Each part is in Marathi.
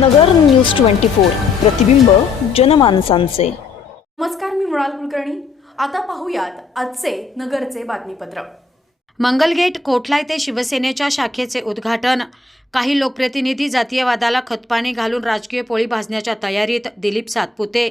नगर न्यूज ट्वेंटी फोर प्रतिबिंब जनमानसांचे नमस्कार मी मृणाल कुलकर्णी आता पाहूयात आजचे नगरचे बातमीपत्र मंगलगेट कोठला येथे शिवसेनेच्या शाखेचे उद्घाटन काही लोकप्रतिनिधी जातीयवादाला खतपाणी घालून राजकीय पोळी भाजण्याच्या तयारीत दिलीप सातपुते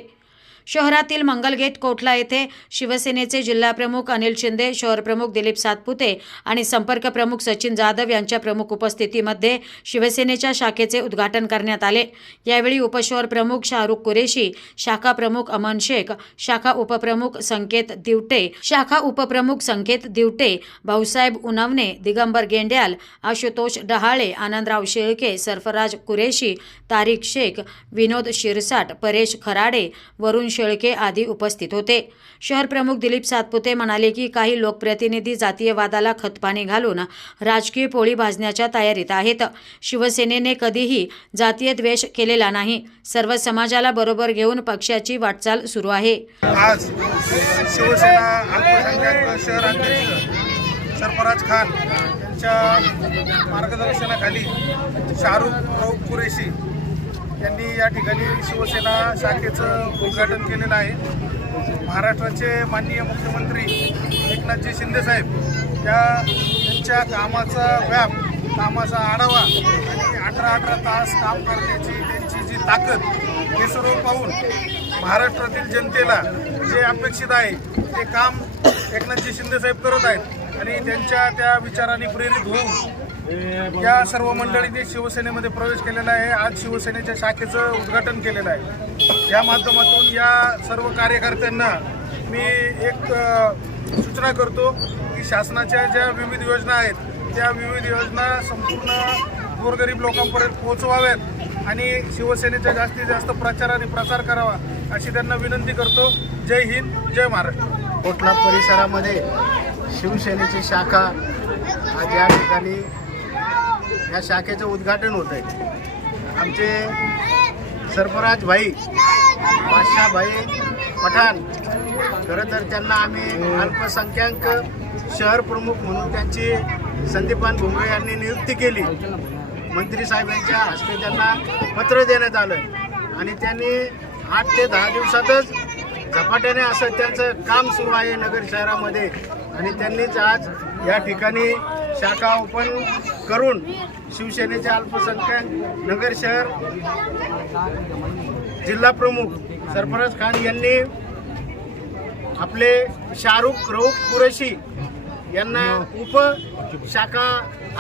शहरातील मंगलगेट कोठला येथे शिवसेनेचे जिल्हाप्रमुख अनिल शिंदे शहरप्रमुख दिलीप सातपुते आणि संपर्क प्रमुख सचिन जाधव यांच्या प्रमुख उपस्थितीमध्ये शिवसेनेच्या शाखेचे उद्घाटन करण्यात आले यावेळी उपशहर प्रमुख शाहरुख कुरेशी शाखा प्रमुख अमन शेख शाखा उपप्रमुख संकेत दिवटे शाखा उपप्रमुख संकेत दिवटे भाऊसाहेब उनवणे दिगंबर गेंड्याल आशुतोष डहाळे आनंदराव शेळके सरफराज कुरेशी तारिक शेख विनोद शिरसाट परेश खराडे वरुण शेळके आदी उपस्थित होते शहर प्रमुख दिलीप सातपुते म्हणाले की काही लोकप्रतिनिधी जातीयवादाला खतपाणी घालून राजकीय पोळी भाजण्याच्या तयारीत आहेत शिवसेनेने कधीही जातीय द्वेष केलेला नाही सर्व समाजाला बरोबर घेऊन पक्षाची वाटचाल सुरू आहे आज सरफराज खान यांच्या मार्गदर्शनाखाली शाहरुख कुरेशी यांनी या ठिकाणी शिवसेना शाखेचं उद्घाटन केलेलं आहे महाराष्ट्राचे माननीय मुख्यमंत्री एकनाथजी शिंदेसाहेब या त्यांच्या कामाचा व्याप कामाचा आढावा आणि अठरा अठरा तास काम करण्याची त्यांची जी ताकद हे सर्व पाहून महाराष्ट्रातील जनतेला जे अपेक्षित आहे ते काम एकनाथजी शिंदेसाहेब करत आहेत आणि त्यांच्या त्या विचारांनी प्रेरित होऊन या सर्व मंडळींनी शिवसेनेमध्ये प्रवेश केलेला आहे आज शिवसेनेच्या शाखेचं उद्घाटन केलेलं आहे या माध्यमातून या सर्व कार्यकर्त्यांना मी एक सूचना करतो की शासनाच्या ज्या विविध योजना आहेत त्या विविध योजना संपूर्ण गोरगरीब लोकांपर्यंत पोहोचवाव्यात आणि शिवसेनेचा जास्तीत जास्त प्रचार आणि प्रसार करावा अशी त्यांना विनंती करतो जय हिंद जय महाराष्ट्र कोटला परिसरामध्ये शिवसेनेची शाखा आज या ठिकाणी या शाखेचं उद्घाटन होत आहे आमचे सरफराज भाई बादशाह भाई पठाण खरं तर त्यांना आम्ही अल्पसंख्याक शहर प्रमुख म्हणून त्यांची संदीपान भुमरे यांनी नियुक्ती केली मंत्री साहेबांच्या हस्ते त्यांना पत्र देण्यात आलं आणि त्यांनी आठ ते दहा दिवसातच झपाट्याने असं त्यांचं काम सुरू आहे नगर शहरामध्ये आणि त्यांनीच आज या ठिकाणी शाखा ओपन करून शिवसेनेचे अल्पसंख्याक नगर शहर जिल्हा प्रमुख सरफराज खान यांनी आपले शाहरुख रऊफ कुरेशी यांना उप शाखा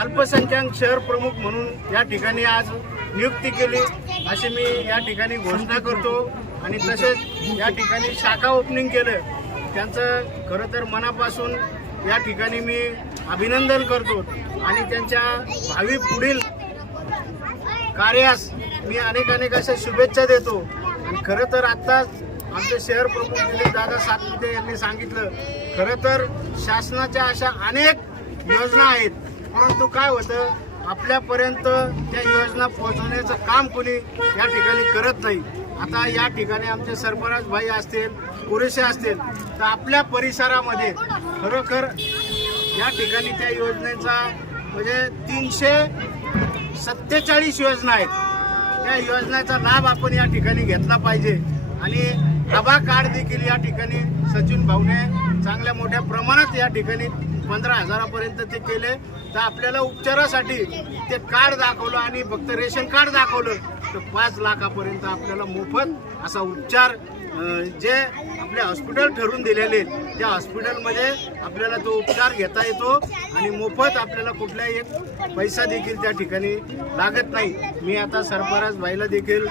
अल्पसंख्याक शहर प्रमुख म्हणून या ठिकाणी आज नियुक्ती केली अशी मी या ठिकाणी घोषणा करतो आणि तसेच या ठिकाणी शाखा ओपनिंग केलं त्यांचं खरं तर मनापासून या ठिकाणी मी अभिनंदन करतो आणि त्यांच्या भावी पुढील कार्यास मी अनेक अनेक अशा शुभेच्छा देतो आणि खरं तर आत्ताच आमचे शहर प्रमुख दिलीप दादा सातपुते यांनी सांगितलं खरं तर शासनाच्या अशा अनेक योजना आहेत परंतु काय होतं आपल्यापर्यंत त्या योजना पोहोचवण्याचं काम कोणी या ठिकाणी करत नाही आता या ठिकाणी आमचे सरपंच भाई असतील पुरेसे असतील तर आपल्या परिसरामध्ये खरोखर या ठिकाणी त्या योजनेचा म्हणजे तीनशे सत्तेचाळीस योजना आहेत त्या योजनेचा लाभ आपण या ठिकाणी घेतला पाहिजे आणि आभा कार्ड देखील या ठिकाणी सचिन भाऊने चांगल्या मोठ्या प्रमाणात या ठिकाणी पंधरा हजारापर्यंत ते केले तर आपल्याला उपचारासाठी ते कार्ड दाखवलं आणि फक्त रेशन कार्ड दाखवलं तर पाच लाखापर्यंत आपल्याला मोफत असा उपचार जे आपले हॉस्पिटल ठरून दिलेले त्या हॉस्पिटलमध्ये आपल्याला तो उपचार घेता येतो आणि मोफत आपल्याला कुठलाही एक पैसा देखील त्या ठिकाणी लागत नाही मी आता सरफराज भाईला देखील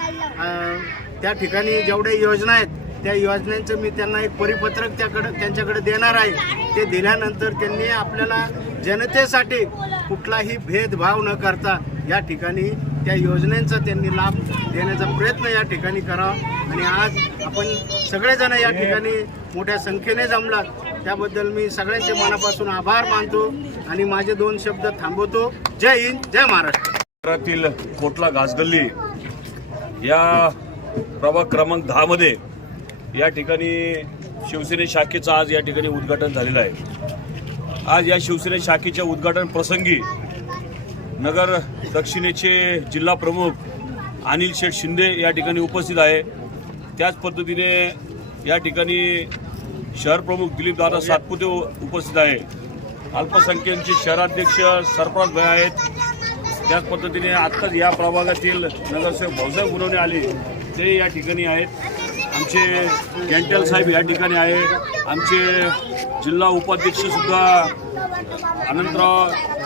त्या ठिकाणी जेवढ्या योजना आहेत त्या योजनांचं मी त्यांना एक परिपत्रक त्याकडं त्यांच्याकडे देणार आहे ते दिल्यानंतर त्यांनी आपल्याला जनतेसाठी कुठलाही भेदभाव न करता या ठिकाणी त्या योजनेचा त्यांनी लाभ देण्याचा प्रयत्न या ठिकाणी करावा आणि आज आपण सगळेजण या ठिकाणी मोठ्या संख्येने जमलात त्याबद्दल मी सगळ्यांचे मनापासून आभार मानतो आणि माझे दोन शब्द थांबवतो जय हिंद जय महाराष्ट्र शहरातील कोटला घासगल्ली या प्रभाग क्रमांक दहामध्ये या ठिकाणी शिवसेने शाखेचं आज या ठिकाणी उद्घाटन झालेलं आहे आज या शिवसेने शाखेच्या उद्घाटन प्रसंगी नगर दक्षिणेचे जिल्हा प्रमुख अनिल शेठ शिंदे या ठिकाणी उपस्थित आहे त्याच पद्धतीने या ठिकाणी शहर प्रमुख दिलीप दादा सातपुते उपस्थित आहे अल्पसंख्यांचे शहराध्यक्ष सरप्राज भाई आहेत त्याच पद्धतीने आत्ताच या प्रभागातील नगरसेवक भाऊसाहेब गुरवणे आले ते या ठिकाणी आहेत आमचे कॅन्टल साहेब या ठिकाणी आहे आमचे जिल्हा उपाध्यक्षसुद्धा अनंतराव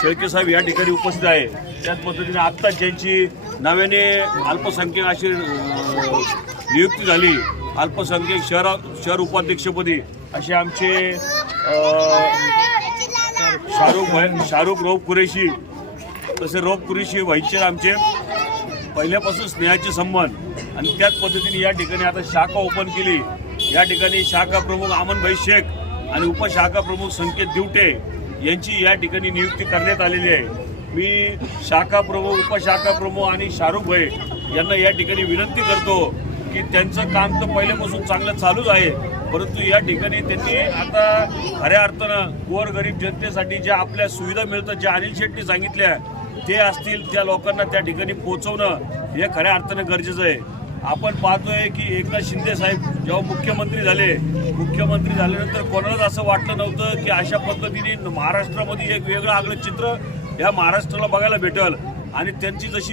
शेळके साहेब या ठिकाणी उपस्थित आहे त्याच पद्धतीने आत्ताच ज्यांची नव्याने अल्पसंख्याक अशी नियुक्ती झाली अल्पसंख्यक शहर शहर उपाध्यक्षपदी असे आमचे शाहरुख भाई शाहरुख रौफ कुरेशी तसे रौफ कुरेशी व्हायचे आमचे पहिल्यापासून स्नेहाचे संबंध आणि त्याच पद्धतीने या ठिकाणी आता शाखा ओपन केली या ठिकाणी शाखा प्रमुख भाई शेख आणि उपशाखा प्रमुख संकेत दिवटे यांची या ठिकाणी नियुक्ती करण्यात आलेली आहे मी शाखा प्रमुख उपशाखा प्रमुख आणि शाहरुख भाई यांना या ठिकाणी विनंती करतो की त्यांचं काम तर पहिल्यापासून चांगलं चालूच आहे परंतु या ठिकाणी त्यांनी आता खऱ्या अर्थानं गरीब जनतेसाठी ज्या आपल्या सुविधा मिळतात ज्या अनिल शेट्टी सांगितल्या ते असतील त्या लोकांना त्या ठिकाणी पोहोचवणं हे खऱ्या अर्थानं गरजेचं आहे आपण पाहतोय की एकनाथ शिंदे साहेब जेव्हा मुख्यमंत्री झाले मुख्यमंत्री झाल्यानंतर कोणालाच असं वाटलं नव्हतं की अशा पद्धतीने महाराष्ट्रामध्ये एक वेगळं आगळं चित्र या महाराष्ट्राला बघायला भेटल आणि त्यांची जशी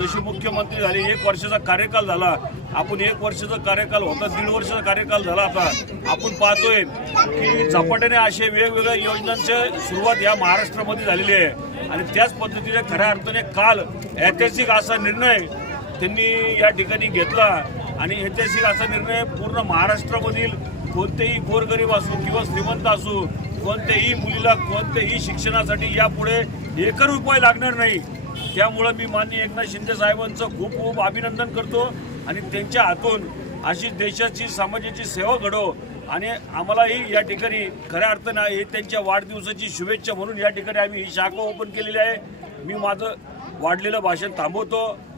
जशी मुख्यमंत्री झाली एक वर्षाचा कार्यकाल झाला आपण एक वर्षाचा कार्यकाल होता दीड वर्षाचा कार्यकाल झाला आता आपण पाहतोय की झपाट्याने असे वेगवेगळ्या योजनांची सुरुवात या महाराष्ट्रामध्ये झालेली आहे आणि त्याच पद्धतीने खऱ्या अर्थाने काल ऐतिहासिक असा निर्णय त्यांनी या ठिकाणी घेतला आणि ऐतिहासिक असा निर्णय पूर्ण महाराष्ट्रामधील कोणतेही गोरगरीब असो किंवा श्रीमंत असो कोणत्याही मुलीला कोणत्याही शिक्षणासाठी यापुढे एकर उपाय लागणार नाही त्यामुळं मी माननीय एकनाथ शिंदे साहेबांचं खूप खूप अभिनंदन करतो आणि त्यांच्या हातून अशी देशाची समाजाची सेवा घडव आणि आम्हालाही या ठिकाणी खऱ्या अर्थानं हे त्यांच्या वाढदिवसाची शुभेच्छा म्हणून या ठिकाणी आम्ही ही शाखा ओपन केलेली आहे मी माझं वाढलेलं भाषण थांबवतो